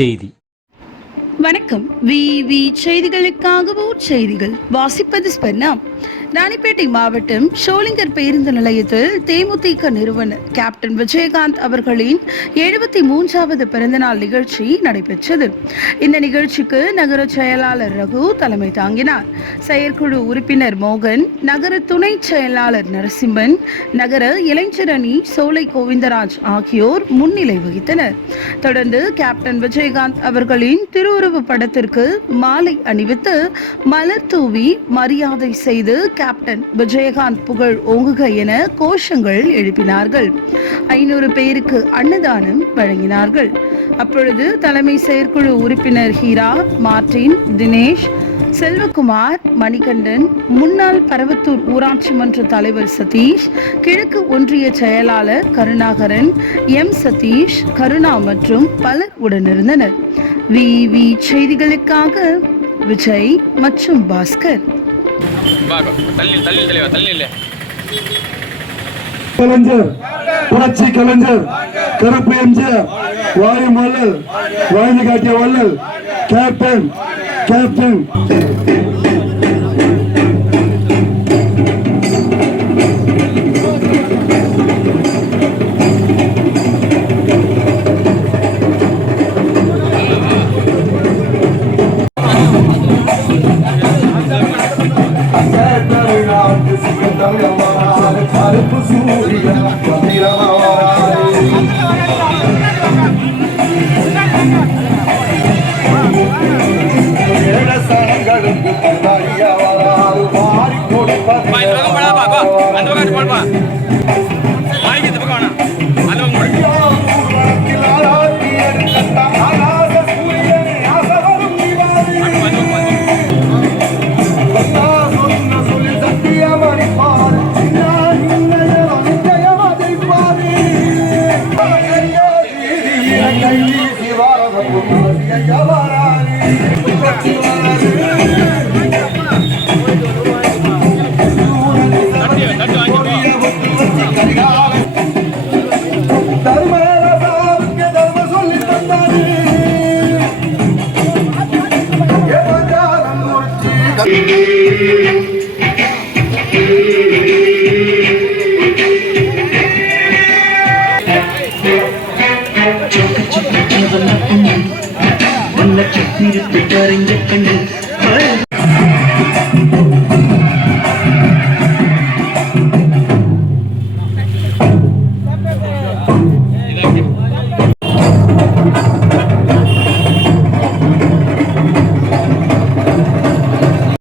செய்தி. வணக்கம். செய்திகளுக்காக செய்திகள் வாசிப்பது ஸ்பெர்னா. ராணிப்பேட்டை மாவட்டம் ஷோலிங்கர் பேருந்து நிலையத்தில் தேமுதிக நிறுவனர் கேப்டன் விஜயகாந்த் அவர்களின் 73வது பிறந்தநாள் நிகழ்ச்சி நடைபெற்றது. இந்த நிகழ்ச்சிக்கு நகர செயலாளர் ரகு தலைமை தாங்கினார். செயற்குழு உறுப்பினர் மோகன், நகர துணை செயலாளர் நரசிம்மன், நகர இளைஞர் அணி சோலை கோவிந்தராஜ் ஆகியோர் முன்னிலை வகித்தனர். தொடர்ந்து கேப்டன் விஜயகாந்த் அவர்களின் திருவுருவ படத்திற்கு மாலை அணிவித்து மலர் தூவி மரியாதை செய்து கேப்டன் விஜயகாந்த் புகழ் ஓங்குக என கோஷங்கள் எழுப்பினார்கள். 500 பேருக்கு அன்னதானம் வழங்கினார்கள். அப்பொழுது தலைமை செயற்குழு உறுப்பினர் ஹீரா, மார்டின், தினேஷ், செல்வகுமார், மணிகண்டன், முன்னாள் பரவத்தூர் ஊராட்சி மன்ற தலைவர் சதீஷ், கிழக்கு ஒன்றிய செயலாளர் கருணாகரன், எம் சதீஷ், கருணா மற்றும் பலர் உடனிருந்தனர். செய்திகளுக்காக விஜய் மற்றும் பாஸ்கர். கலைஞர், புரட்சி கலைஞர், கருப்பு எம்ஜிஆர், வாயும் வள்ளல், வாழ்ந்து காட்டிய வள்ளல், கேப்டன் கேப்டன் கண்டு